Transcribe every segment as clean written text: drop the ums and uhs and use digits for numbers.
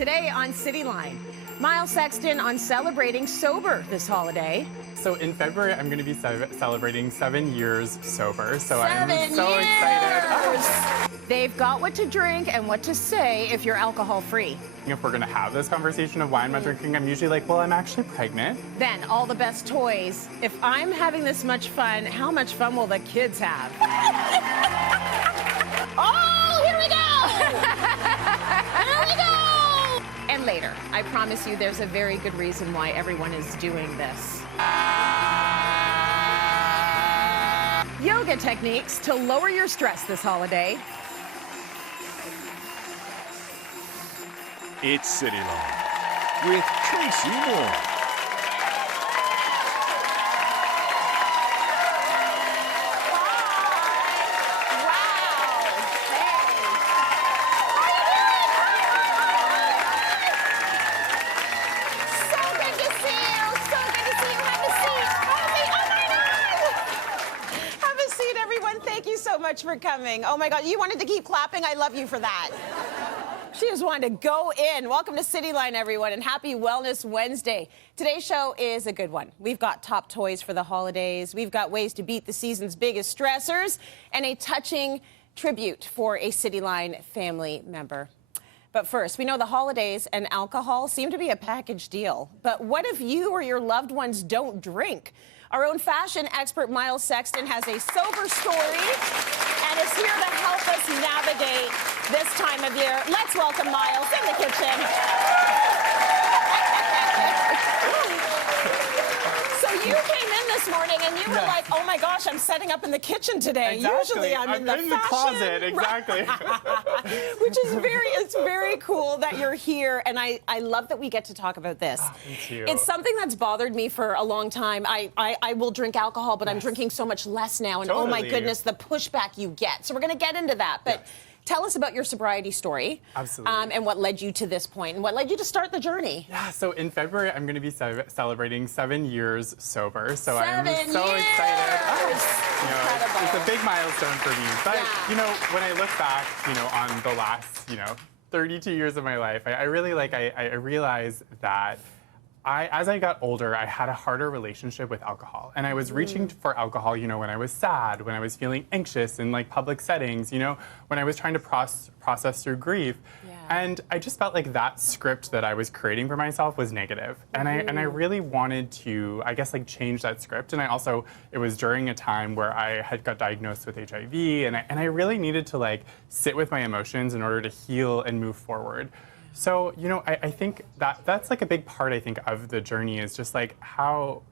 Today on Cityline, Myles Sexton on celebrating sober this holiday. So in February, I'm going to be celebrating 7 years sober. So I'm so years. excited. They've got what to drink and what to say if you're alcohol free. If we're going to have this conversation of why I'm not drinking, I'm usually like, well, I'm actually pregnant. Then all the best toys. If I'm having this much fun, how much fun will the kids have? Oh, here we go! Here we go! And later, I promise you there's a very good reason why everyone is doing this. Yoga techniques to lower your stress this holiday. It's Cityline with Tracy Moore. For coming. Oh my God, you wanted to keep clapping? I love you for that. She just wanted to go in. Welcome to Cityline, everyone, and happy Wellness Wednesday. Today's show is a good one. We've got top toys for the holidays. We've got ways to beat the season's biggest stressors and a touching tribute for a Cityline family member. But first, we know the holidays and alcohol seem to be a package deal. But what if you or your loved ones don't drink? Our own fashion expert, Myles Sexton, has a sober story and is here to help us navigate this time of year. Let's welcome Myles in the kitchen. So you came in this morning and you were like, oh my gosh, I'm setting up in the kitchen today. Exactly. Usually I'm in the closet. Exactly. Which is it's very cool that you're here, and I love that we get to talk about this. Oh, thank you. It's something that's bothered me for a long time. I will drink alcohol, but I'm drinking so much less now, and oh my goodness, the pushback you get. So we're going to get into that, but tell us about your sobriety story. Absolutely. And what led you to this point, and what led you to start the journey. Yeah, so in February, I'm going to be celebrating 7 years sober. So 7 I'm so excited. Incredible. It's a big milestone for me. But, when I look back, on the last, 32 years of my life, I really, I realized that as I got older, I had a harder relationship with alcohol. And I was reaching for alcohol, when I was sad, when I was feeling anxious in public settings, when I was trying to process through grief. Yeah. And I just felt like that script that I was creating for myself was negative. And I really wanted to, change that script. And it was during a time where I had got diagnosed with HIV, and I really needed to sit with my emotions in order to heal and move forward. So, I think that's a big part, of the journey is just how,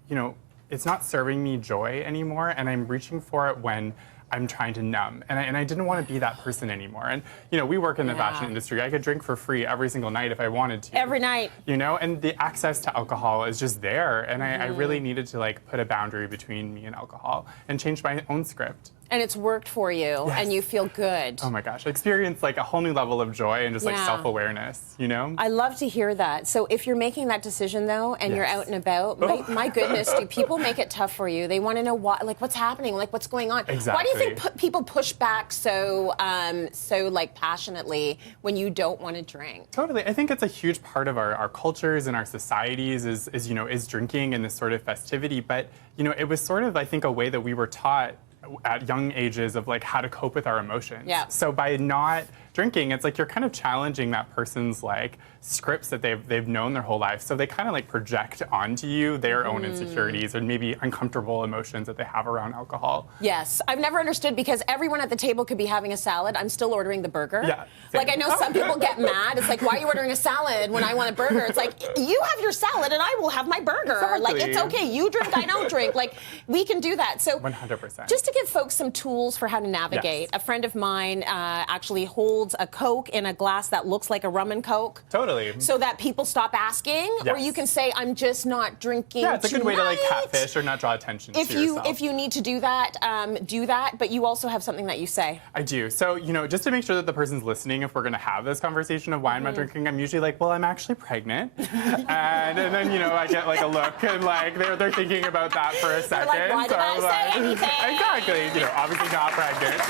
it's not serving me joy anymore, and I'm reaching for it when I'm trying to numb. And I didn't want to be that person anymore. And, we work in the fashion industry. I could drink for free every single night if I wanted to. Every night. And the access to alcohol is just there. And I really needed to, put a boundary between me and alcohol and change my own script. And it's worked for you, and you feel good. Oh my gosh, I experienced a whole new level of joy and just self-awareness, I love to hear that. So if you're making that decision though, and you're out and about, my goodness, do people make it tough for you? They want to know why, what's happening, what's going on. Exactly. Why do you think people push back so passionately when you don't want to drink? Totally, I think it's a huge part of our cultures and our societies is drinking and this sort of festivity. But it was sort of, I think, a way that we were taught at young ages of how to cope with our emotions. Yeah. So by not drinking, it's you're kind of challenging that person's scripts that they've known their whole life. So they kind of project onto you their own insecurities or maybe uncomfortable emotions that they have around alcohol. Yes, I've never understood because everyone at the table could be having a salad. I'm still ordering the burger. Yeah. I know some people get mad. It's why are you ordering a salad when I want a burger? It's you have your salad and I will have my burger. Exactly. It's okay. You drink, I don't drink. We can do that. So 100%. Just to give folks some tools for how to navigate, a friend of mine actually holds a Coke in a glass that looks like a rum and Coke. Totally. So that people stop asking, or you can say, I'm just not drinking Yeah, it's a good way to tonight. catfish or not draw attention to yourself. If you need to do that, but you also have something that you say. I do. So, just to make sure that the person's listening, if we're going to have this conversation of why I'm not drinking, I'm usually well, I'm actually pregnant. and then, I get a look and they're thinking about that for a second. Why did I say anything? Exactly. Obviously not pregnant.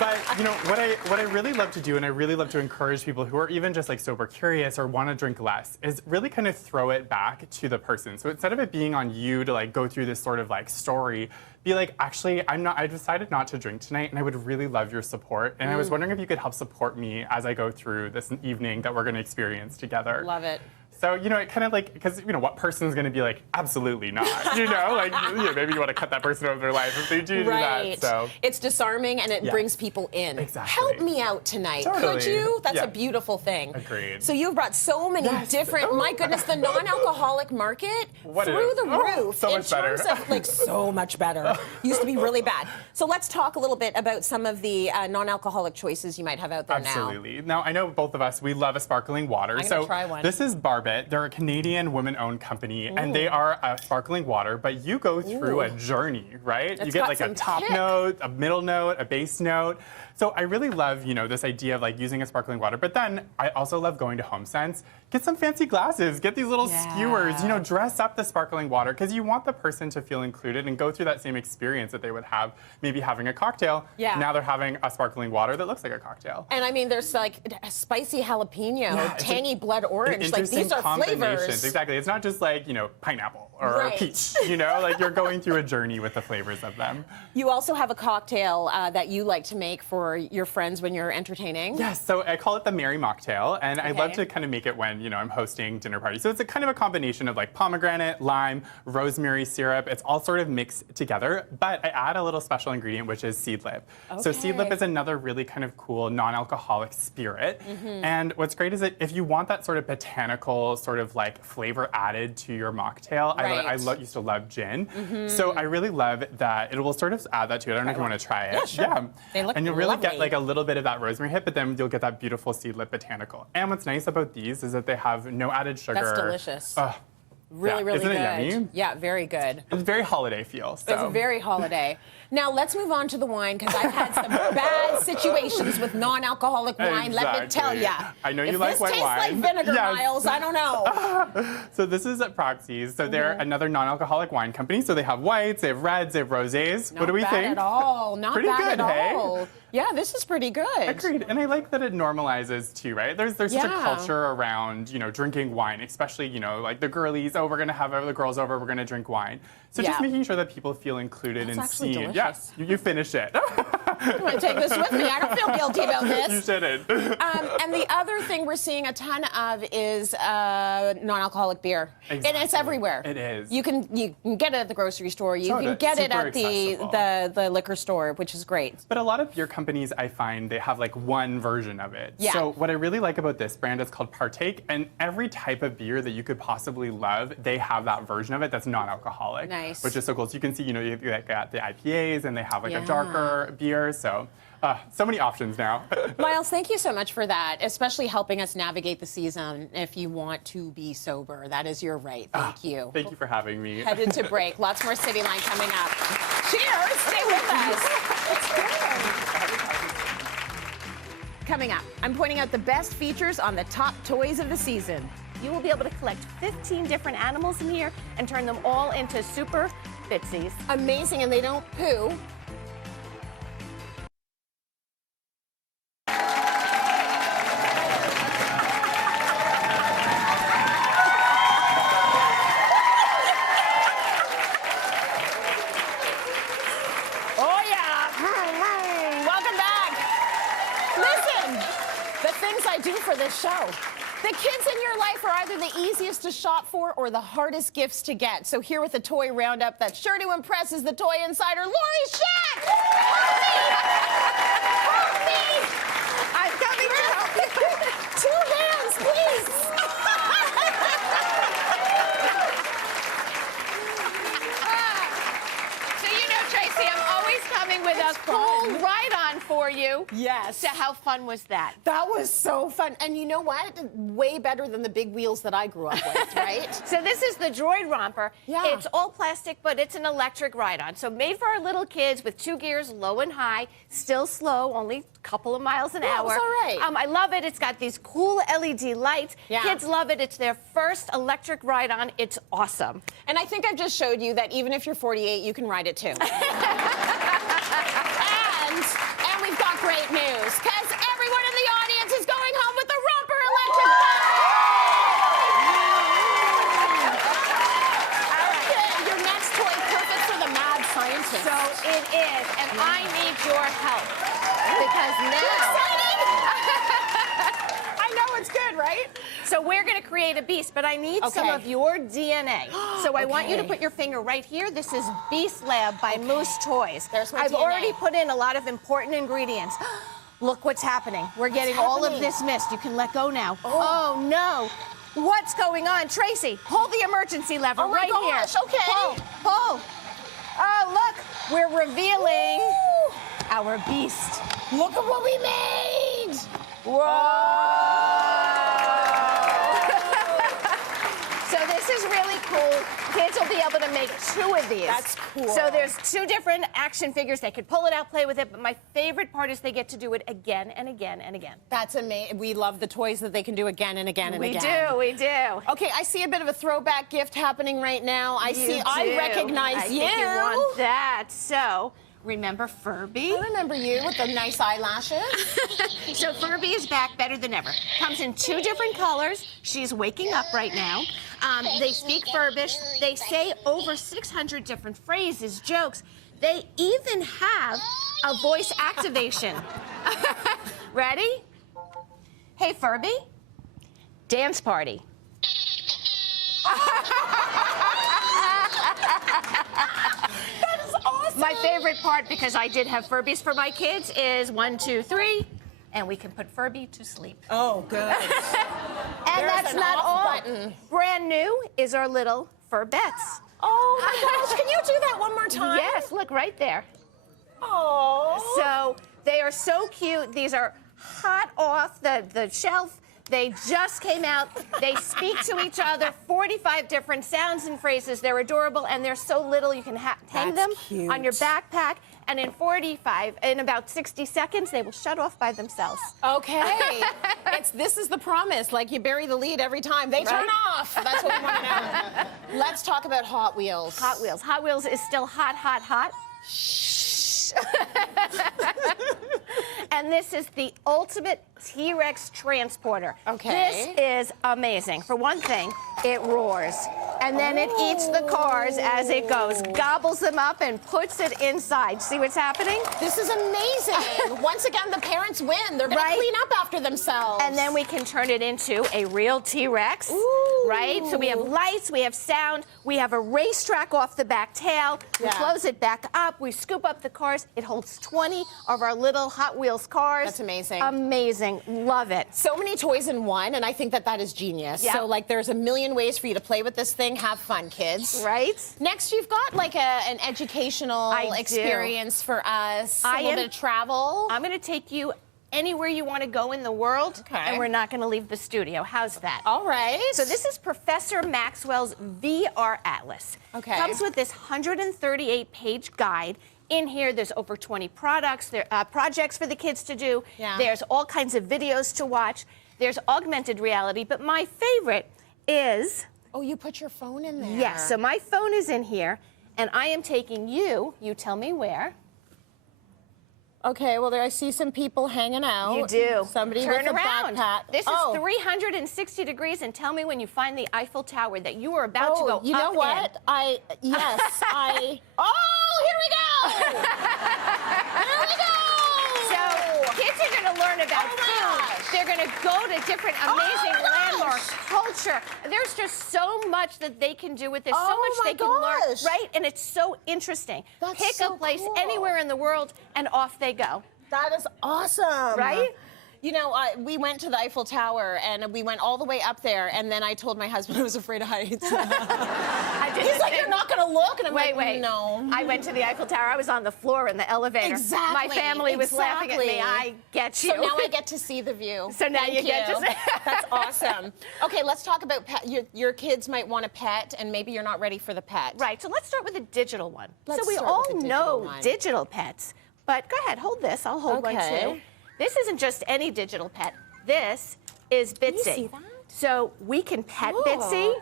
But you know what I really love to do, and I really love to encourage people who are even just like sober curious or want to drink less, is really kind of throw it back to the person. So instead of it being on you to like go through this sort of like story, be like, actually, I decided not to drink tonight, and I would really love your support. And I was wondering if you could help support me as I go through this evening that we're going to experience together. Love it. So, you know, it kind of like, because, you know, what person's going to be like, absolutely not, you know? Like, you know, maybe you want to cut that person out of their life if they do Right. that, so. It's disarming, and it brings people in. Exactly. Help me out tonight. Totally. Could you? That's Yeah. a beautiful thing. Agreed. So you've brought so many different, my goodness, the non-alcoholic market through the roof. So much better. In terms of, like, so much better. Used to be really bad. So let's talk a little bit about some of the non-alcoholic choices you might have out there now. Absolutely. Now, I know both of us, we love a sparkling water. I'm gonna try one. This is Barbet. They're a Canadian women-owned company, and they are a sparkling water, but you go through a journey, right? It's you get got like a some top kick. note, a middle note, a base note. So I really love, you know, this idea of like using a sparkling water, but then I also love going to HomeSense, get some fancy glasses, get these little skewers, you know, dress up the sparkling water, because you want the person to feel included and go through that same experience that they would have maybe having a cocktail. Yeah. Now they're having a sparkling water that looks like a cocktail. And I mean, there's like a spicy jalapeno, tangy blood orange. Like, these are flavors. Exactly. It's not just like, you know, pineapple or peach, you know, like you're going through a journey with the flavors of them. You also have a cocktail that you like to make for your friends when you're entertaining. Yes, so I call it the Merry Mocktail, and I love to kind of make it when, you know, I'm hosting dinner parties. So it's a kind of a combination of like pomegranate, lime, rosemary syrup. It's all sort of mixed together, but I add a little special ingredient, which is seedlip. So seedlip is another really kind of cool non-alcoholic spirit. And what's great is that if you want that sort of botanical sort of like flavor added to your mocktail, I used to love gin. So I really love that it will sort of add that to it. I don't know if you want to try it. Yeah, sure. They look and you'll really get lovely. like a little bit of that rosemary hit, but then you'll get that beautiful seedlip botanical. And what's nice about these is that they have no added sugar. That's delicious. Really Really Isn't good. it yummy? Yeah, very good. It's very holiday feel. So. It's very holiday. Now let's move on to the wine, because I've had some bad situations with non-alcoholic wine. Let me tell you. I know you like white wine. If this tastes like vinegar, Myles, I don't know. So this is at Proxy's. So they're another non-alcoholic wine company. So they have whites, they have reds, they have rosés. What do we think? Not bad at all. Not Pretty bad good, at hey? all. Yeah, this is pretty good. Agreed, and I like that it normalizes too, right? There's such a culture around, you know, drinking wine, especially, you know, like the girlies. Oh, we're gonna have the girls over. We're gonna drink wine. So just making sure that people feel included and actually seen. delicious. Yes, you finish it. I'm gonna take this with me. I don't feel guilty about this. You shouldn't. And the other thing we're seeing a ton of is non-alcoholic beer, and it's everywhere. It is. You can get it at the grocery store. You can get it at the liquor store, which is great. But a lot of beer companies, I find, they have like one version of it. Yeah. So what I really like about this brand is called Partake, and every type of beer that you could possibly love, they have that version of it that's non-alcoholic. Nice. Which is so cool. So you can see, you know, you got the IPAs, and they have like a darker beer. So many options now. Myles, thank you so much for that, especially helping us navigate the season if you want to be sober. That is your right. Thank you. Thank you for having me. Headed to break. Lots more Cityline coming up. Cheers. Stay with us. It's good. Coming up, I'm pointing out the best features on the top toys of the season. You will be able to collect 15 different animals in here and turn them all into super Fitsies. Amazing, and they don't poo. Oh, yeah. Welcome back. Listen, the things I do for this show. The kids in your life are either the easiest to shop for or the hardest gifts to get. So here with the toy roundup that's sure to impress is the toy insider, Laurie Schacht! Help me! I'm coming to help you. 2 hands, please. So you know, Tracy, I'm always coming with a cool ride-on for you. Yes. So how fun was that? That was so fun. And you know what? Way better than the big wheels that I grew up with, right? So this is the Droid Romper. Yeah. It's all plastic, but it's an electric ride-on. So made for our little kids with 2 gears, low and high, still slow, only a couple of miles an hour. It's all right. I love it. It's got these cool LED lights. Yeah. Kids love it. It's their first electric ride-on. It's awesome. And I think I've just showed you that even if you're 48, you can ride it too. And we've got great great news, because everyone in the audience is going home with the Romper Electric Bike! Okay, your next toy, perfect for the mad scientist. So it is, and I need your help because now. I know it's good, right? So we're going to create a beast, but I need some Okay. of your DNA. So I want you to Okay. put your finger right here. This is Beast Lab by Moose Toys. There's my I've DNA. already put in a lot of important ingredients. Look what's happening. We're getting all of happening? this mist. You can let go now. Oh no. What's going on? Tracy, hold the emergency lever Oh my right gosh, here. okay. Pull, pull. Oh, look. We're revealing our beast. Look at what we made! So this is really cool. Kids will be able to make 2 of these. That's cool. So there's 2 different action figures. They could pull it out, play with it, but my favorite part is they get to do it again and again and again. That's amazing. We love the toys that they can do again and again and again. We do. Okay, I see a bit of a throwback gift happening right now. I recognize I you. think you want that. So, remember Furby? I remember you with the nice eyelashes. So Furby is back better than ever. Comes in 2 different colors. She's waking up right now. They speak Furbish. They say over 600 different phrases, jokes. They even have a voice activation. Ready? Hey, Furby. Dance party. That is awesome. My favorite part, because I did have Furbies for my kids, is 1, 2, 3, and we can put Furby to sleep. Oh, good. And There's that's an not off all. button. Brand new is our little Furbettes. Oh my gosh, can you do that one more time? Yes, look right there. Oh. So they are so cute. These are hot off the shelf. They just came out. They speak to each other, 45 different sounds and phrases. They're adorable, and they're so little you can hang them That's cute. on your backpack. And in about 60 seconds, they will shut off by themselves. Okay. This is the promise. Like, you bury the lead every time. They turn off. That's what we want to know. Let's talk about Hot Wheels. Hot Wheels. Hot Wheels is still hot, hot, hot. And this is the ultimate T-Rex transporter. Okay. This is amazing. For one thing, it roars. And then it eats the cars as it goes, gobbles them up and puts it inside. See what's happening? This is amazing. Once again, the parents win. They're going to Right. clean up after themselves. And then we can turn it into a real T-Rex, right? So we have lights, we have sound, we have a racetrack off the back tail. We Yeah. close it back up, we scoop up the cars. It holds 20 of our little Hot Wheels cars. That's amazing. Amazing. Love it. So many toys in one, and I think that is genius. Yeah. So, like, there's a million ways for you to play with this thing. Have fun, kids. Right? Next, you've got, like, an educational I do. experience for us. I a little am- bit of travel. I'm going to take you anywhere you want to go in the world, Okay. and we're not going to leave the studio. How's that? All right. So this is Professor Maxwell's VR Atlas. Okay. Comes with this 138-page guide. In here, there's over 20 products, projects for the kids to do. Yeah. There's all kinds of videos to watch. There's augmented reality, but my favorite is, Oh, you put your phone in there. yes, so my phone is in here, and I am taking you tell me where. Okay, well, there I see some people hanging out. You do. Somebody Turn with around. a backpack. This is 360 degrees, and tell me when you find the Eiffel Tower that you are about to go you know up what? in. Oh, here we go! Here we go! So kids are going to learn about Oh my food. gosh. They're going to go to different amazing my gosh. landmarks, culture. There's just so much that they can do with this. Oh so much my they can learn, gosh. right? And it's so interesting. That's Pick so a place cool. anywhere in the world, and off they go. That is awesome. Right? You know, we went to the Eiffel Tower, and we went all the way up there, and then I told my husband I was afraid of heights. I did He's the like, same. you're not going to look? And I'm Wait, like, no. I went to the Eiffel Tower. I was on the floor in the elevator. Exactly, My family was laughing at me. exactly. I get you. So now I get to see the view. So now Thank you get to see- That's awesome. Okay, let's talk about pet. Your kids might want a pet, and maybe you're not ready for the pet. Right, so let's start with a digital one. Let's so we start all with the digital know one. digital pets, but go ahead, hold this. I'll hold one Okay. too. This isn't just any digital pet. This is Bitsy. see that? So we can pet Look. Bitsy.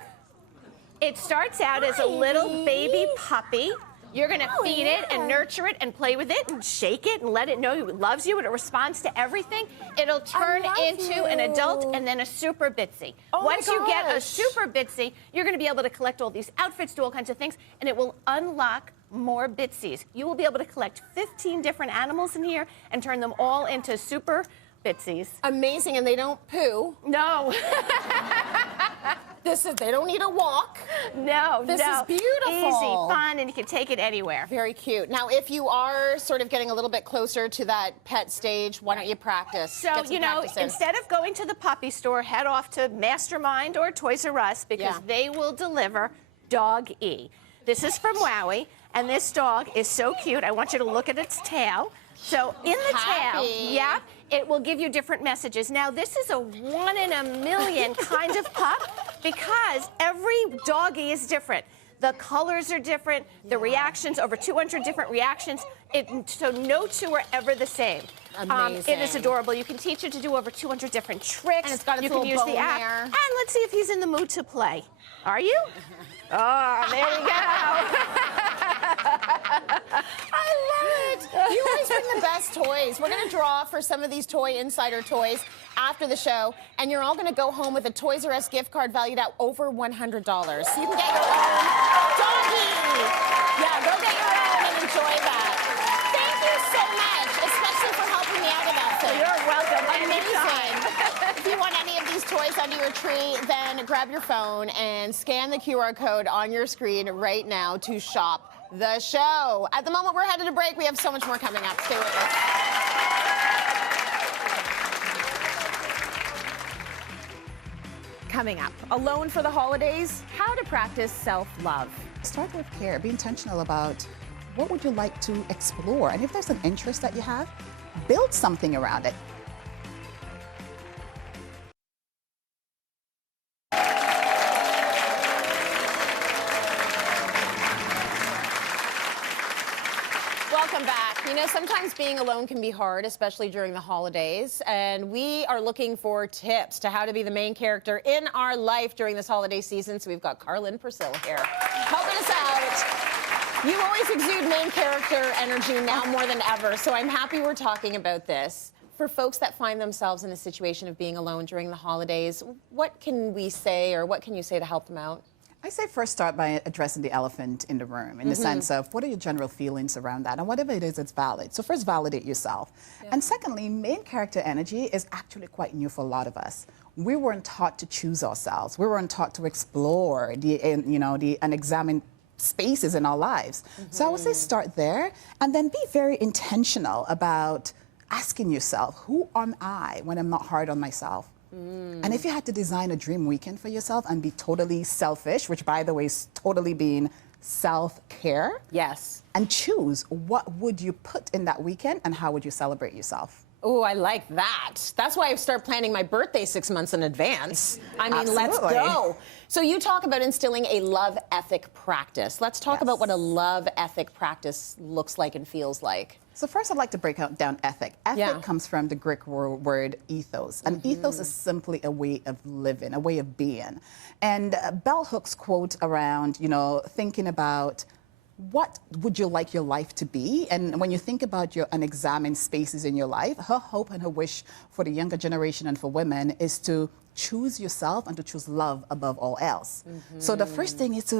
It starts out as a little Hi. baby puppy. You're going to feed it and nurture it and play with it and shake it and let it know it loves you and it responds to everything. It'll turn into an adult and then a super bitsy. Once you get a super bitsy, you're going to be able to collect all these outfits, do all kinds of things, and it will unlock more bitsies. You will be able to collect 15 different animals in here and turn them all into super bitsies. Amazing, and they don't poo. No. They don't need a walk. No, This is beautiful. Easy, fun, and you can take it anywhere. Very cute. Now, if you are sort of getting a little bit closer to that pet stage, why don't you practice? So, you know, instead of going to the puppy store, head off to Mastermind or Toys R Us because they will deliver Dog E. This is from Wowie, and this dog is so cute. I want you to look at its tail. So in the tail, it will give you different messages. Now, this is a 1 in a million kind of pup because every doggy is different. The colors are different, the reactions, over 200 different reactions. So no two are ever the same. Amazing. It is adorable. You can teach it to do over 200 different tricks. And it's got its you can little use bone the app. there. And let's see if he's in the mood to play. Are you? Oh, there we go. I love it. You always bring the best toys. We're going to draw for some of these Toy Insider toys after the show, and you're all going to go home with a Toys R Us gift card valued at over $100. So you can get your own doggy. Yeah, go get your own and enjoy that. Thank you so much, especially for helping me out with that thing. You're welcome. Amazing. If you want any of these toys under your tree, then grab your phone and scan the QR code on your screen right now to shop the show. At the moment, we're headed to break. We have so much more coming up. Stay with us. Coming up, alone for the holidays, how to practice self-love. Start with care. Be intentional about what would you like to explore. And if there's an interest that you have, build something around it. Welcome back. You know, sometimes being alone can be hard, especially during the holidays. And we are looking for tips to how to be the main character in our life during this holiday season. So we've got Karlyn Percil here helping us out. You always exude main character energy now more than ever. So I'm happy we're talking about this. For folks that find themselves in a situation of being alone during the holidays, what can we say or what can you say to help them out? I say first start by addressing the elephant in the room in the sense of what are your general feelings around that, and whatever it is, it's valid. So first validate yourself. And secondly, main character energy is actually quite new for a lot of us. We weren't taught to choose ourselves. We weren't taught to explore and examine spaces in our lives. So I would say start there and then be very intentional about asking yourself, who am I when I'm not hard on myself? And if you had to design a dream weekend for yourself and be totally selfish, which by the way is totally being self-care. Yes. And choose what would you put in that weekend and how would you celebrate yourself? Oh, I like that. That's why I start planning my birthday 6 months in advance. I mean, let's go. So you talk about instilling a love ethic practice. Let's talk about what a love ethic practice looks like and feels like. So first I'd like to break down ethic. Ethic comes from the Greek word ethos. And ethos is simply a way of living, a way of being. And bell hooks quote around, thinking about what would you like your life to be? And when you think about your unexamined spaces in your life, her hope and her wish for the younger generation and for women is to choose yourself and to choose love above all else. So the first thing is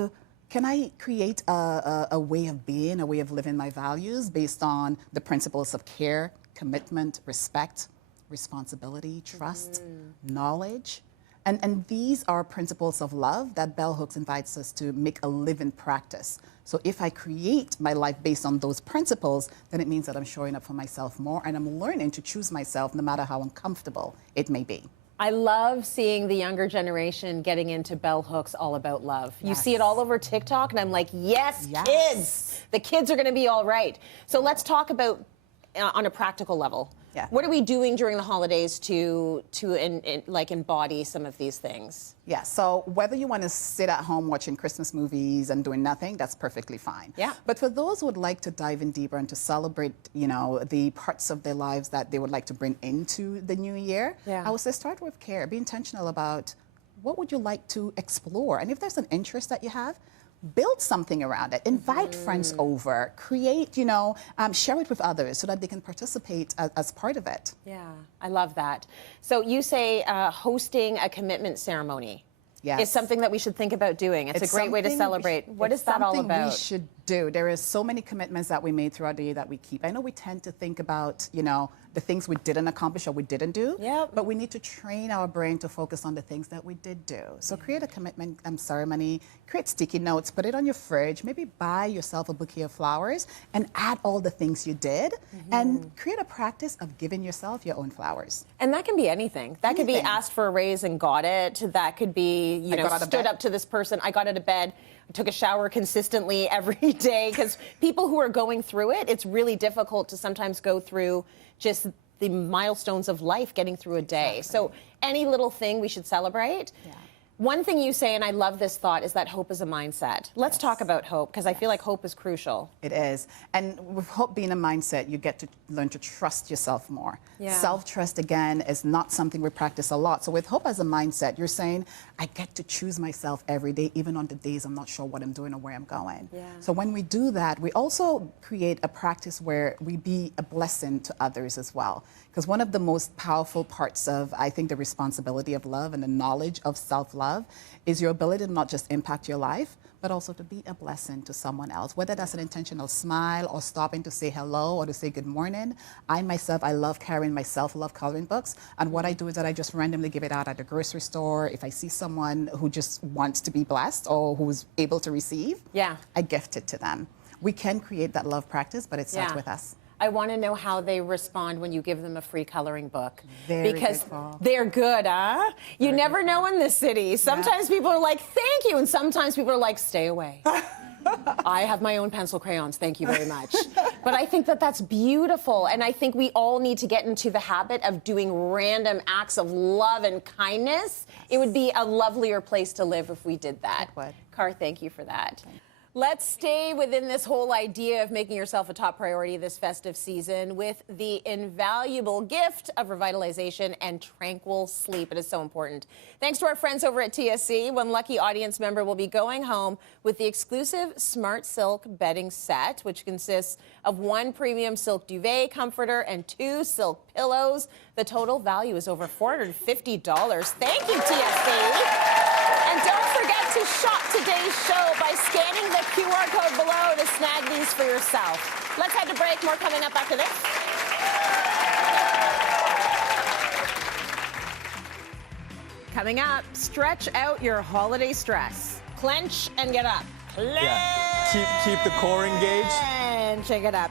can I create a way of being, a way of living my values based on the principles of care, commitment, respect, responsibility, trust, knowledge? And these are principles of love that Bell Hooks invites us to make a living practice. So if I create my life based on those principles, then it means that I'm showing up for myself more and I'm learning to choose myself no matter how uncomfortable it may be. I love seeing the younger generation getting into bell hooks all about love. You see it all over TikTok, and I'm like, yes, kids. The kids are going to be all right. So let's talk about, on a practical level, what are we doing during the holidays to embody some of these things? Yeah, so whether you want to sit at home watching Christmas movies and doing nothing, that's perfectly fine. Yeah. But for those who would like to dive in deeper and to celebrate, the parts of their lives that they would like to bring into the new year, I would say start with care. Be intentional about what would you like to explore. And if there's an interest that you have, build something around it. Invite friends over. Create, share it with others so that they can participate as part of it. Yeah, I love that. So you say hosting a commitment ceremony. Yes. Is something that we should think about doing. It's a great way to celebrate. What is that all about? We should do. There is so many commitments that we made throughout the year that we keep. I know we tend to think about, the things we didn't accomplish or we didn't do. Yep. But we need to train our brain to focus on the things that we did do. So create a commitment ceremony, create sticky notes, put it on your fridge, maybe buy yourself a bouquet of flowers and add all the things you did and create a practice of giving yourself your own flowers. And that can be anything. That could be asked for a raise and got it. That could be, stood up to this person. I got out of bed. I took a shower consistently every day, because people who are going through it, it's really difficult to sometimes go through just the milestones of life, getting through a day. Exactly. So any little thing we should celebrate. Yeah. One thing you say, and I love this thought, is that hope is a mindset. Let's talk about hope, because I feel like hope is crucial. It is. And with hope being a mindset, you get to learn to trust yourself more. Yeah. Self-trust, again, is not something we practice a lot. So with hope as a mindset, you're saying, I get to choose myself every day, even on the days I'm not sure what I'm doing or where I'm going. Yeah. So when we do that, we also create a practice where we be a blessing to others as well. Because one of the most powerful parts of, I think, the responsibility of love and the knowledge of self-love is your ability to not just impact your life, but also to be a blessing to someone else, whether that's an intentional smile or stopping to say hello or to say good morning. I myself, I love carrying my self-love coloring books. And what I do is that I just randomly give it out at the grocery store. If I see someone who just wants to be blessed or who's able to receive, I gift it to them. We can create that love practice, but it starts with us. I want to know how they respond when you give them a free coloring book. Because they're good, huh? You never know in this city. Sometimes people are like, thank you, and sometimes people are like, stay away. I have my own pencil crayons, thank you very much. But I think that that's beautiful, and I think we all need to get into the habit of doing random acts of love and kindness. It would be a lovelier place to live if we did that. It would. Car, thank you for that. Let's stay within this whole idea of making yourself a top priority this festive season with the invaluable gift of revitalization and tranquil sleep. It is so important. Thanks to our friends over at TSC, one lucky audience member will be going home with the exclusive Smart Silk bedding set, which consists of 1 premium silk duvet comforter and 2 silk pillows. The total value is over $450. Thank you, TSC. And don't forget to shop today's show by scanning the QR code below to snag these for yourself. Let's head to break. More coming up after this. Coming up, stretch out your holiday stress. Clench and get up. Clench. Yeah. Keep the core engaged. And shake it up.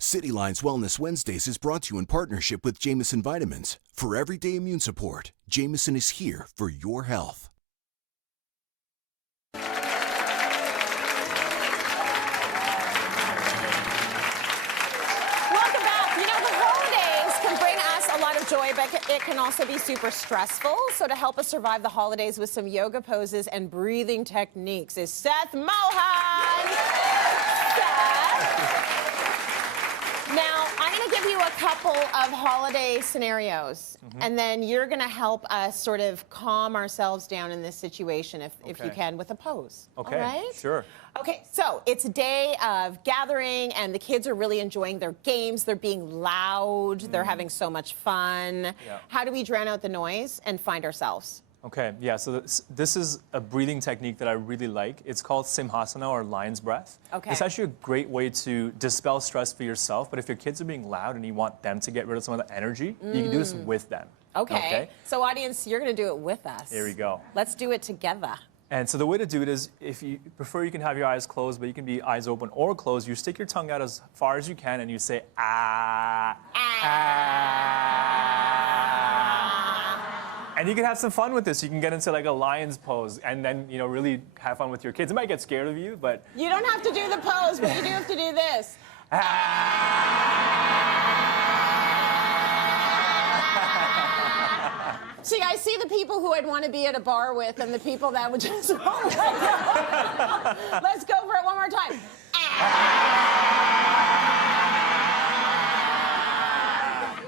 Cityline's Wellness Wednesdays is brought to you in partnership with Jameson Vitamins. For everyday immune support, Jameson is here for your health. Welcome back. You know, the holidays can bring us a lot of joy, but it can also be super stressful. So to help us survive the holidays with some yoga poses and breathing techniques is Seth Mohan. Seth. Now, I'm going to give you a couple of holiday scenarios, and then you're going to help us sort of calm ourselves down in this situation, if you can, with a pose. Okay, all right? Sure. Okay, so it's a day of gathering, and the kids are really enjoying their games. They're being loud. They're having so much fun. Yeah. How do we drown out the noise and find ourselves? Okay, yeah, so this is a breathing technique that I really like. It's called Simhasana, or lion's breath. Okay. It's actually a great way to dispel stress for yourself, but if your kids are being loud and you want them to get rid of some of the energy, you can do this with them. Okay. So audience, you're going to do it with us. Here we go. Let's do it together. And so the way to do it is, if you prefer, you can have your eyes closed, but you can be eyes open or closed. You stick your tongue out as far as you can and you say, ah, ah. And you can have some fun with this. You can get into like a lion's pose and then, really have fun with your kids. They might get scared of you, but... You don't have to do the pose, but you do have to do this. See, I see the people who I'd want to be at a bar with and the people that would just... Let's go for it one more time.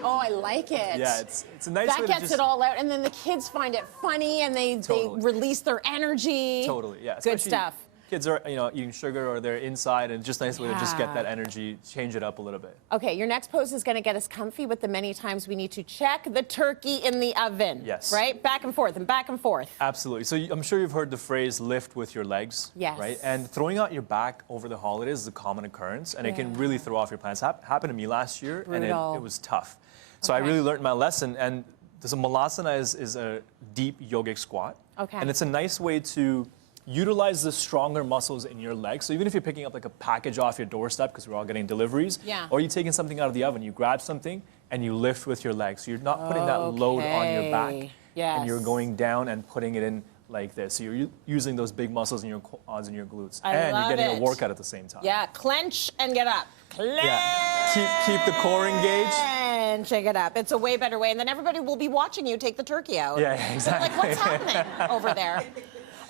Oh, I like it. Yeah, it's a nice that way gets to just... it all out, and then the kids find it funny, and they release their energy. Totally, yeah. Good Especially stuff. Kids are, eating sugar or they're inside, and just a nice way to just get that energy, change it up a little bit. Okay, your next pose is going to get us comfy with the many times we need to check the turkey in the oven. Yes. Right? Back and forth and back and forth. Absolutely. So I'm sure you've heard the phrase lift with your legs. Yes. Right? And throwing out your back over the holidays is a common occurrence, and it can really throw off your plans. Happened to me last year, and it was tough. So I really learned my lesson, and so Malasana is a deep yogic squat. Okay. And it's a nice way to utilize the stronger muscles in your legs. So even if you're picking up like a package off your doorstep, because we're all getting deliveries, or you're taking something out of the oven, you grab something and you lift with your legs. So you're not putting that load on your back. Yes. And you're going down and putting it in like this. So you're using those big muscles in your quads and your glutes. And you're getting a workout at the same time. Yeah, clench and get up. Clench. Yeah. Keep the core engaged. And shake it up. It's a way better way. And then everybody will be watching you take the turkey out. Yeah, exactly. Like, what's happening over there?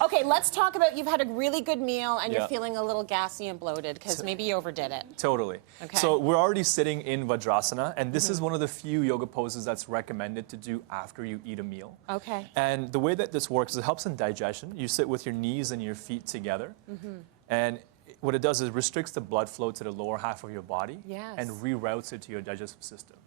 Okay, let's talk about you've had a really good meal and you're feeling a little gassy and bloated because maybe you overdid it. Totally. Okay. So we're already sitting in Vajrasana, and this is one of the few yoga poses that's recommended to do after you eat a meal. Okay. And the way that this works is it helps in digestion. You sit with your knees and your feet together, and what it does is restricts the blood flow to the lower half of your body and reroutes it to your digestive system.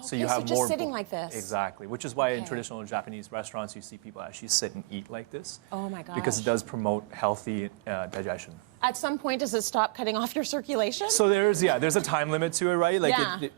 So you have just more sitting like this. Exactly, which is why in traditional Japanese restaurants you see people actually sit and eat like this. Oh my gosh. Because it does promote healthy digestion. At some point, does it stop cutting off your circulation? So there's a time limit to it, right? Like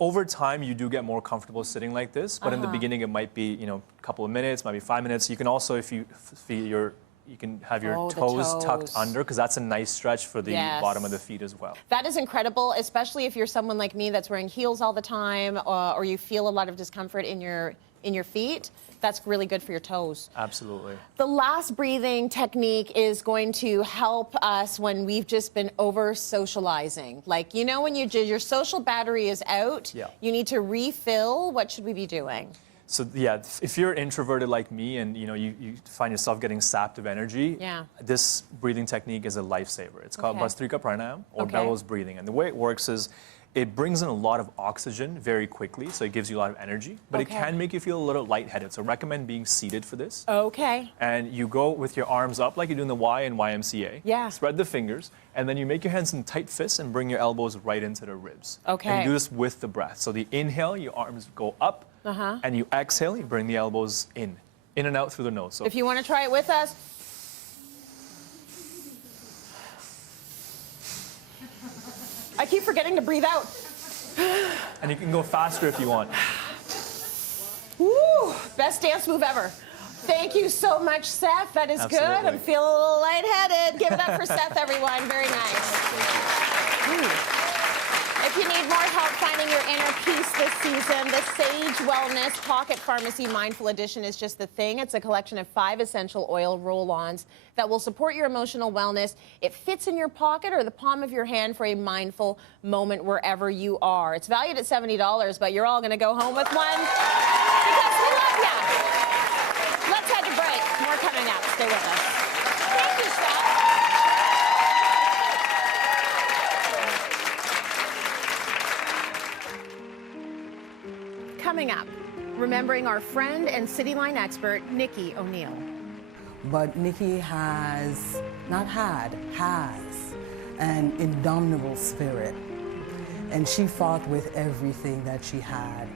over time you do get more comfortable sitting like this, but in the beginning it might be, a couple of minutes, might be 5 minutes. You can also, if you feel you can have your toes tucked under, because that's a nice stretch for the bottom of the feet as well. That is incredible, especially if you're someone like me that's wearing heels all the time, or you feel a lot of discomfort in your feet. That's really good for your toes. Absolutely. The last breathing technique is going to help us when we've just been over socializing. Like, when your social battery is out, you need to refill. What should we be doing? So if you're introverted like me and you find yourself getting sapped of energy, this breathing technique is a lifesaver. It's called Bhastrika Pranayama or bellows breathing. And the way it works is it brings in a lot of oxygen very quickly, so it gives you a lot of energy, but it can make you feel a little lightheaded. So recommend being seated for this. Okay. And you go with your arms up like you do in the Y in YMCA. Yeah. Spread the fingers, and then you make your hands in tight fists and bring your elbows right into the ribs. Okay. And you do this with the breath. So the inhale, your arms go up, and you exhale, you bring the elbows in and out through the nose. So if you want to try it with us. I keep forgetting to breathe out. And you can go faster if you want. Woo! Best dance move ever. Thank you so much, Seth. That is good. I'm feeling a little lightheaded. Give it up for Seth, everyone. Very nice. If you need more help finding your inner peace this season, the Sage Wellness Pocket Pharmacy Mindful Edition is just the thing. It's a collection of 5 essential oil roll-ons that will support your emotional wellness. It fits in your pocket or the palm of your hand for a mindful moment wherever you are. It's valued at $70, but you're all going to go home with one because we love ya. Let's head to break. More coming up. Stay with us. Thank you, Seth. Coming up, remembering our friend and Cityline expert, Nike Onile. But Nike has an indomitable spirit. And she fought with everything that she had.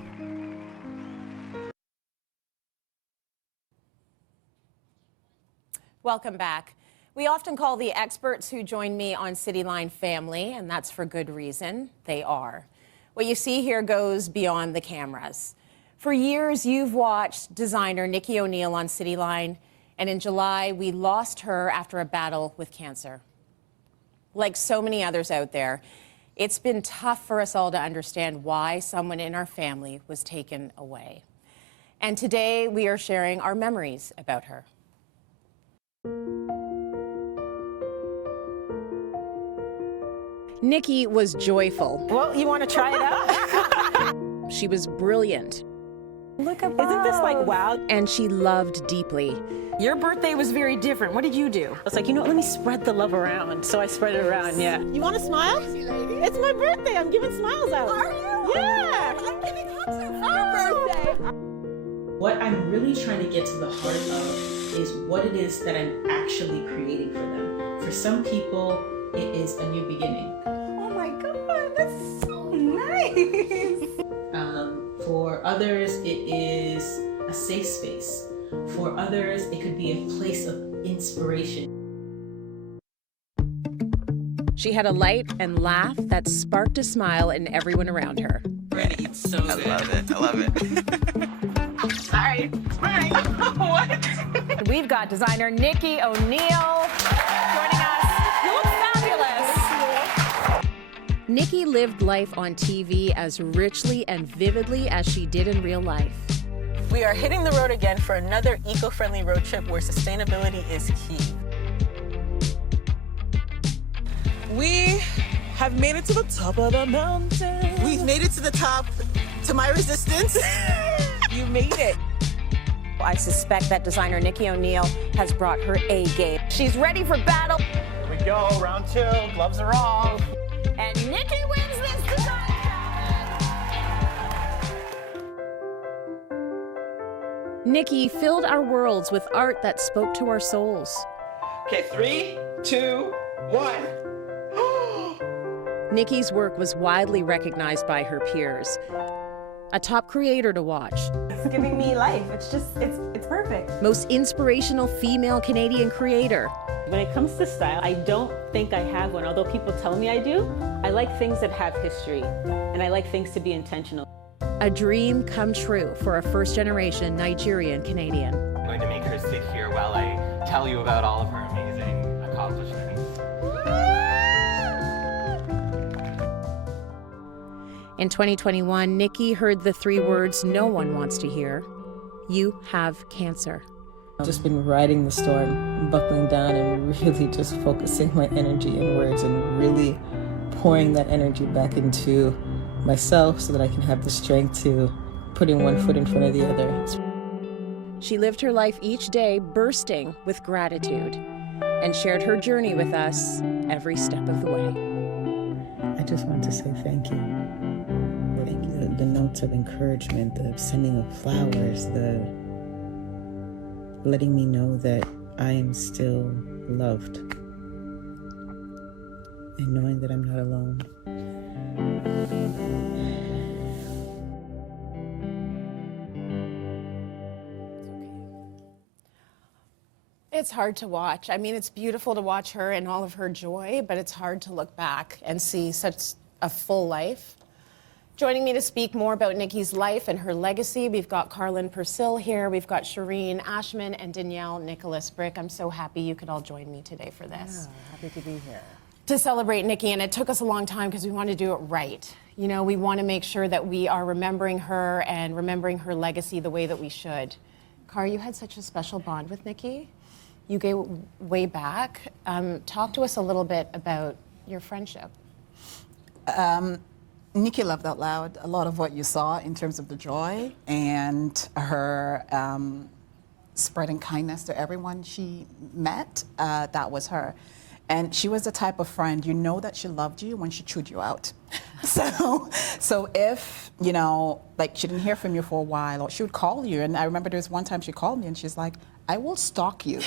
Welcome back. We often call the experts who join me on Cityline family, and that's for good reason. They are. What you see here goes beyond the cameras. For years, you've watched designer Nike Onile on Cityline, and in July, we lost her after a battle with cancer. Like so many others out there, it's been tough for us all to understand why someone in our family was taken away. And today, we are sharing our memories about her. Nike was joyful. Well, you want to try it out? She was brilliant. Look above. Isn't this like wow? And she loved deeply. Your birthday was very different. What did you do? I was like, you know what, let me spread the love around. So I spread it around, yeah. You want to smile? It's my birthday. I'm giving smiles out. Are you? Yeah. I'm giving hugs for your birthday. What I'm really trying to get to the heart of is what it is that I'm actually creating for them. For some people, it is a new beginning. Oh my God, that's so nice. For others, it is a safe space. For others, it could be a place of inspiration. She had a light and laugh that sparked a smile in everyone around her. Ready, it's so good. I love it, I love it. Sorry. What? We've got designer Nike Onile joining us. You look fabulous. Nike lived life on TV as richly and vividly as she did in real life. We are hitting the road again for another eco-friendly road trip where sustainability is key. We have made it to the top of the mountain. We've made it to the top, to my resistance. You made it. I suspect that designer Niki Onile has brought her A game. She's ready for battle. Here we go, round 2, gloves are off. And Niki wins this design challenge. Niki filled our worlds with art that spoke to our souls. Okay, 3, 2, 1. Niki's work was widely recognized by her peers. A top creator to watch. It's giving me life. It's just, it's perfect. Most inspirational female Canadian creator. When it comes to style, I don't think I have one, although people tell me I do. I like things that have history, and I like things to be intentional. A dream come true for a first-generation Nigerian Canadian. I'm going to make her sit here while I tell you about all of her amazing accomplishments. In 2021, Niki heard the 3 words no one wants to hear. You have cancer. I've just been riding the storm, buckling down and really just focusing my energy inwards and really pouring that energy back into myself so that I can have the strength to put in one foot in front of the other. She lived her life each day bursting with gratitude and shared her journey with us every step of the way. I just want to say thank you. Thank you. The notes of encouragement, the sending of flowers, the letting me know that I am still loved, and knowing that I'm not alone. It's hard to watch. I mean, it's beautiful to watch her and all of her joy, but it's hard to look back and see such a full life. Joining me to speak more about Niki's life and her legacy, we've got Karlyn Percil here, we've got Shireen Ashman and Danielle Nicholas-Brick. I'm so happy you could all join me today for this. Yeah, happy to be here. To celebrate Niki, and it took us a long time because we wanted to do it right. You know, we want to make sure that we are remembering her and remembering her legacy the way that we should. Kar, you had such a special bond with Niki. You go way back. Talk to us a little bit about your friendship. Niki loved out loud a lot of what you saw in terms of the joy and her spreading kindness to everyone she met. That was her. And she was the type of friend, you know that she loved you when she chewed you out. So if, you know, like she didn't hear from you for a while, or she would call you, and I remember there was one time she called me and she's like, I will stalk you,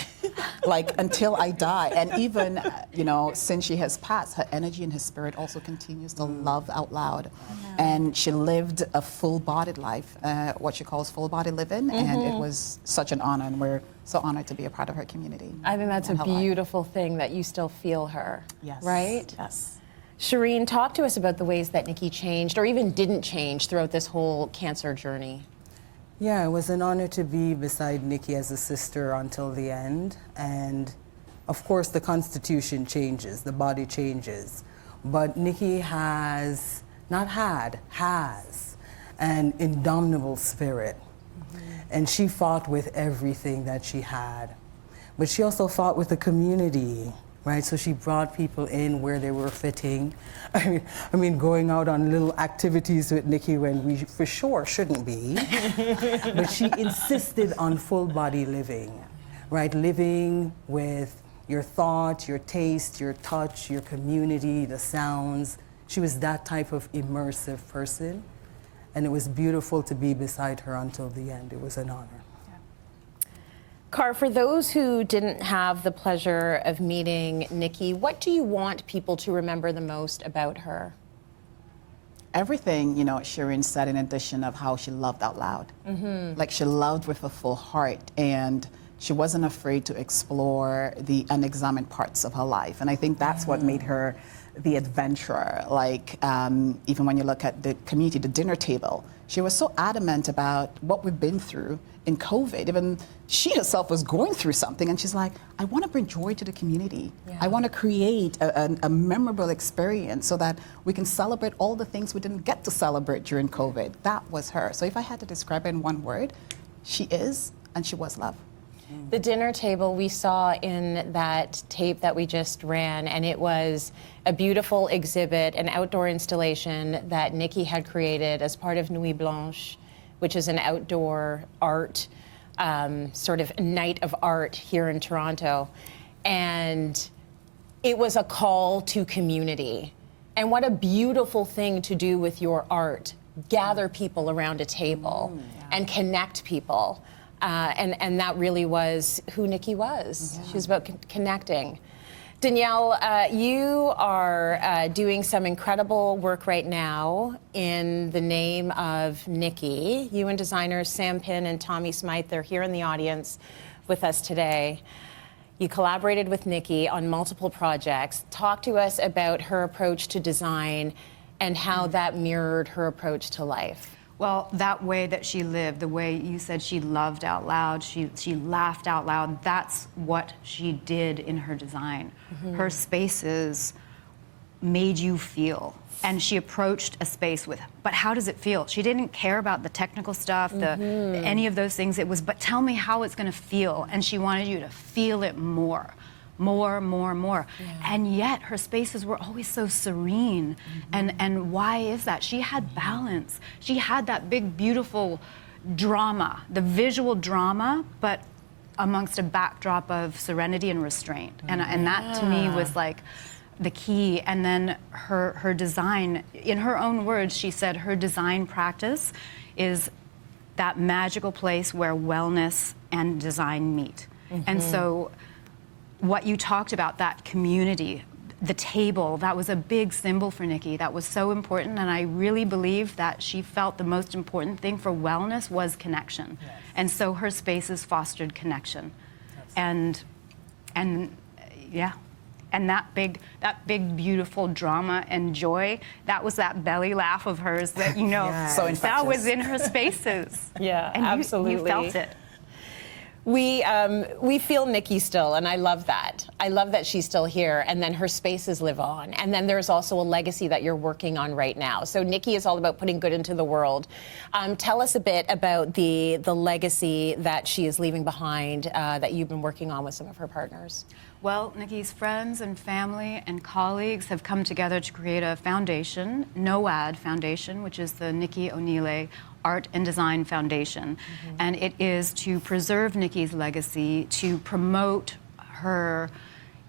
like, until I die. And even, you know, since she has passed, her energy and her spirit also continues to love out loud. And she lived a full-bodied life, what she calls full-body living, and it was such an honor, and we're so honored to be a part of her community. I think that's a beautiful thing that you still feel her, yes. Right? Yes. Shireen, talk to us about the ways that Niki changed, or even didn't change throughout this whole cancer journey. Yeah, it was an honor to be beside Niki as a sister until the end. And of course, the constitution changes, the body changes. But Niki has an indomitable spirit. And she fought with everything that she had. But she also fought with the community, right? So she brought people in where they were fitting. I mean, going out on little activities with Niki when we for sure shouldn't be. But she insisted on full body living, right? Living with your thoughts, your taste, your touch, your community, the sounds. She was that type of immersive person, and it was beautiful to be beside her until the end. It was an honor. Car, for those who didn't have the pleasure of meeting Nikki, what do you want people to remember the most about her? Everything, you know, Shireen said, in addition of how she loved out loud. Like, she loved with a full heart, and she wasn't afraid to explore the unexamined parts of her life. And I think that's what made her the adventurer. Like, even when you look at the community, the dinner table, she was so adamant about what we've been through in COVID. Even she herself was going through something, and she's like, I want to bring joy to the community. I want to create a memorable experience so that we can celebrate all the things we didn't get to celebrate during COVID. That was her. So if I had to describe her in one word, she is, and she was love. The dinner table we saw in that tape that we just ran, and it was a beautiful exhibit, an outdoor installation that Nikki had created as part of Nuit Blanche, which is an outdoor art, sort of night of art here in Toronto. And it was a call to community. And what a beautiful thing to do with your art, gather people around a table and connect people. And that really was who Nikki was. She was about connecting. Danielle, you are doing some incredible work right now in the name of Nikki. You and designers Sam Pin and Tommy Smythe, they're here in the audience with us today. You collaborated with Nikki on multiple projects. Talk to us about her approach to design and how that mirrored her approach to life. Well, that way that she lived, the way you said she loved out loud, she laughed out loud, that's what she did in her design. Her spaces made you feel. And she approached a space with, but how does it feel? She didn't care about the technical stuff, any of those things. It was, but tell me how it's going to feel. And she wanted you to feel it more. And yet her spaces were always so serene. And why is that? She had balance. She had that big, beautiful drama, the visual drama, but amongst a backdrop of serenity and restraint. And that to me was like the key. And then her design, in her own words, she said her design practice is that magical place where wellness and design meet. And so what you talked about, that community, the table, that was a big symbol for Nikki. That was so important, and I really believe that she felt the most important thing for wellness was connection. And so her spaces fostered connection. And that big beautiful drama and joy, that was that belly laugh of hers that, you know, So infectious. that was in her spaces. And absolutely. You felt it. We feel Nikki still, and I love that. I love that she's still here, and then her spaces live on. And then there's also a legacy that you're working on right now. So Nikki is all about putting good into the world. Tell us a bit about the legacy that she is leaving behind that you've been working on with some of her partners. Well, Nikki's friends and family and colleagues have come together to create a foundation, NOAD Foundation, which is the Nike Onile Art and Design Foundation. And it is to preserve Nikki's legacy, to promote her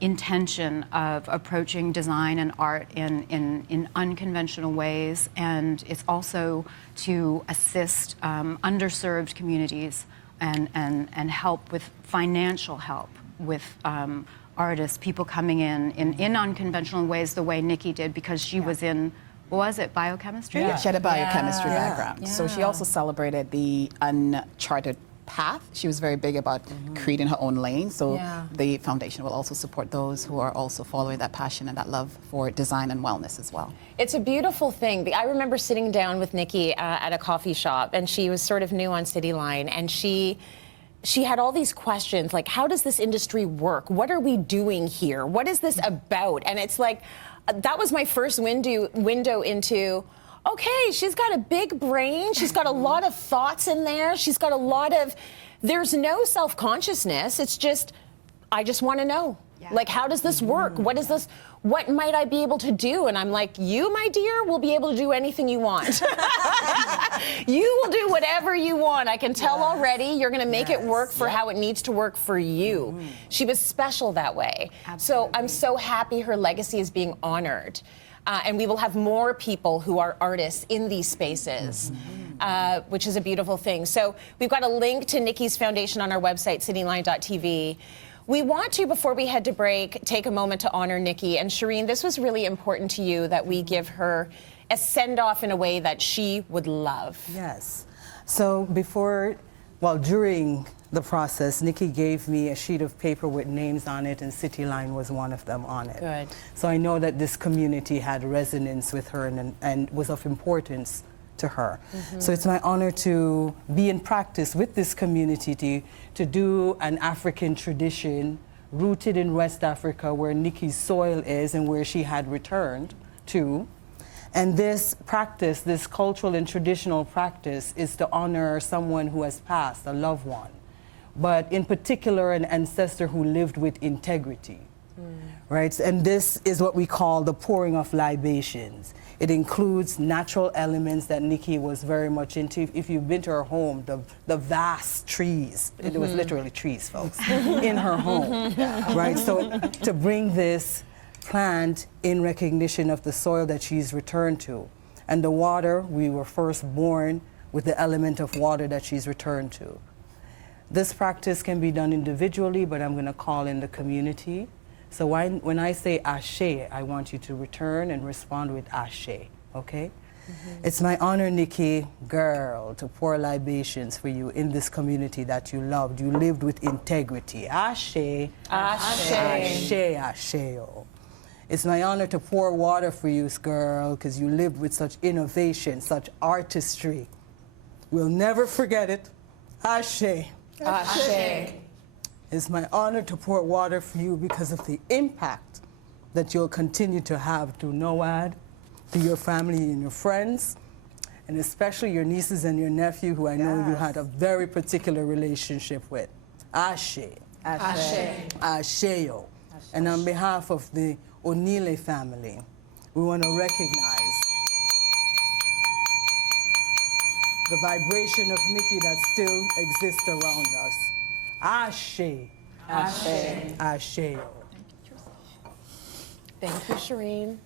intention of approaching design and art in unconventional ways. And it's also to assist underserved communities and help with financial help with artists, people coming in unconventional ways the way Nikki did, because she was in, what was it, biochemistry? She had a biochemistry background. So she also celebrated the uncharted path. She was very big about creating her own lane. So the foundation will also support those who are also following that passion and that love for design and wellness as well. It's a beautiful thing. I remember sitting down with Nikki at a coffee shop, and she was sort of new on Cityline, and she had all these questions, like, how does this industry work? What are we doing here? What is this about? And it's like, that was my first window into, okay, she's got a big brain. She's got a lot of thoughts in there. She's got a lot of, there's no self-consciousness. It's just, I just want to know. Like, how does this work? What is this? what might I be able to do? And I'm like, you, my dear, will be able to do anything you want. You will do whatever you want. I can tell already you're going to make it work for how it needs to work for you. She was special that way. So I'm so happy her legacy is being honored. And we will have more people who are artists in these spaces, which is a beautiful thing. So we've got a link to Nikki's foundation on our website, cityline.tv. We want to, before we head to break, take a moment to honor Nikki. And Shireen, this was really important to you that we give her a send-off in a way that she would love. Yes. So during the process, Nikki gave me a sheet of paper with names on it, and Cityline was one of them on it. Good. So I know that this community had resonance with her and was of importance to her. So it's my honor to be in practice with this community to do an African tradition rooted in West Africa, where Nikki's soil is and where she had returned to. And this practice, this cultural and traditional practice, is to honor someone who has passed, a loved one, but in particular an ancestor who lived with integrity, right? And this is what we call the pouring of libations. It includes natural elements that Nikki was very much into. If you've been to her home, the vast trees, it was literally trees, folks, in her home, right? So to bring this plant in recognition of the soil that she's returned to. And the water, we were first born with the element of water that she's returned to. This practice can be done individually, but I'm going to call in the community. So when I say ashe, I want you to return and respond with ashe, okay? It's my honor, Nikki, girl, to pour libations for you in this community that you loved. You lived with integrity. Ashe, ashe, ashe, asheo. It's my honor to pour water for you, girl, because you lived with such innovation, such artistry. We'll never forget it. Ashe. Ashe. It's my honor to pour water for you because of the impact that you'll continue to have through NOAD, through your family and your friends, and especially your nieces and your nephew, who I know you had a very particular relationship with. Ashe. Ashe. Asheo. And on behalf of the Onile family, we want to recognize the vibration of Nikki that still exists around us. Ashe. Ashe. Asheo. Thank you, Shireen.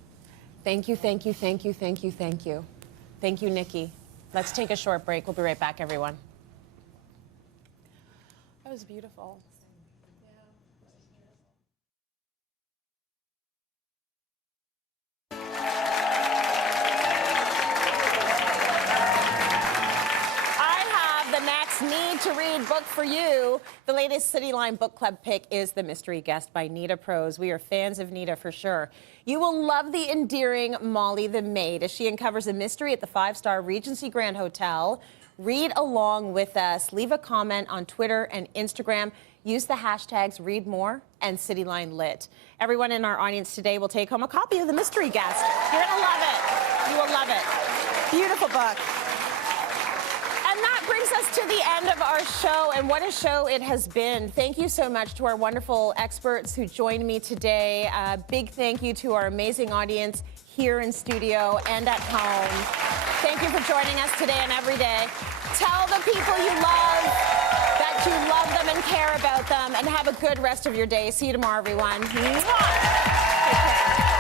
Thank you, thank you, thank you, thank you, thank you. Thank you, Nikki. Let's take a short break. We'll be right back, everyone. That was beautiful. Need to read book for you. The latest Cityline book club pick is The Mystery Guest by Nita Prose. We are fans of Nita for sure. You will love the endearing Molly the maid as she uncovers a mystery at the 5-star Regency Grand Hotel. Read along with us. Leave a comment on Twitter and Instagram. Use the hashtags ReadMore and CitylineLit. Everyone in our audience today will take home a copy of The Mystery Guest. You're gonna love it. You will love it. Beautiful book. Brings us to the end of our show, and what a show it has been. Thank you so much to our wonderful experts who joined me today. Big thank you to our amazing audience here in studio and at home. Thank you for joining us today and every day. Tell the people you love that you love them and care about them, and have a good rest of your day. See you tomorrow, everyone. Mwah. Take care.